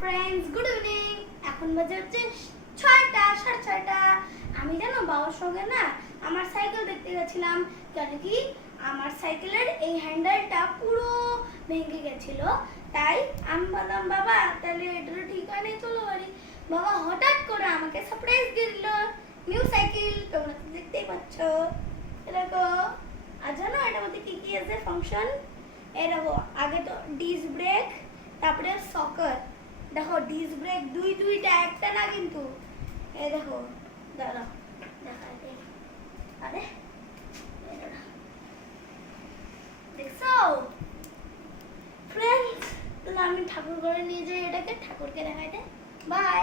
Friends, good evening. এখন বাজে হচ্ছে 6টা, 6:30। আমি জানো বাবার সঙ্গে না আমার সাইকেল দেখতে গেছিলাম, কেন কি আমার সাইকেলের এই হ্যান্ডেলটা পুরো ভেঙে গেছিল। তাই আমি বললাম বাবা তাহলে এটা তো ঠিক হয়নি, চলো বাড়ি। বাবা হঠাৎ করে আমাকে সারপ্রাইজ দিয়ে দিল, নিউ সাইকেল। তোমরা তো দেখতেই পাচ্ছ, দেখো। আর জানো এটার মধ্যে কি কি আছে ফাংশন? এই দেখো, আগে তো ডিস্ক ব্রেক, তারপরে সকার। দেখো ডিস্ক ব্রেক দুইটা, একটা না কিন্তু। এই দেখো, দাঁড়াও দেখাই দেই। আরে দেখছো ফ্রেন্ডস? তাহলে আমি ঠাকুর ঘরে নিয়ে যাই, এটাকে ঠাকুরকে দেখাই দে। বাই।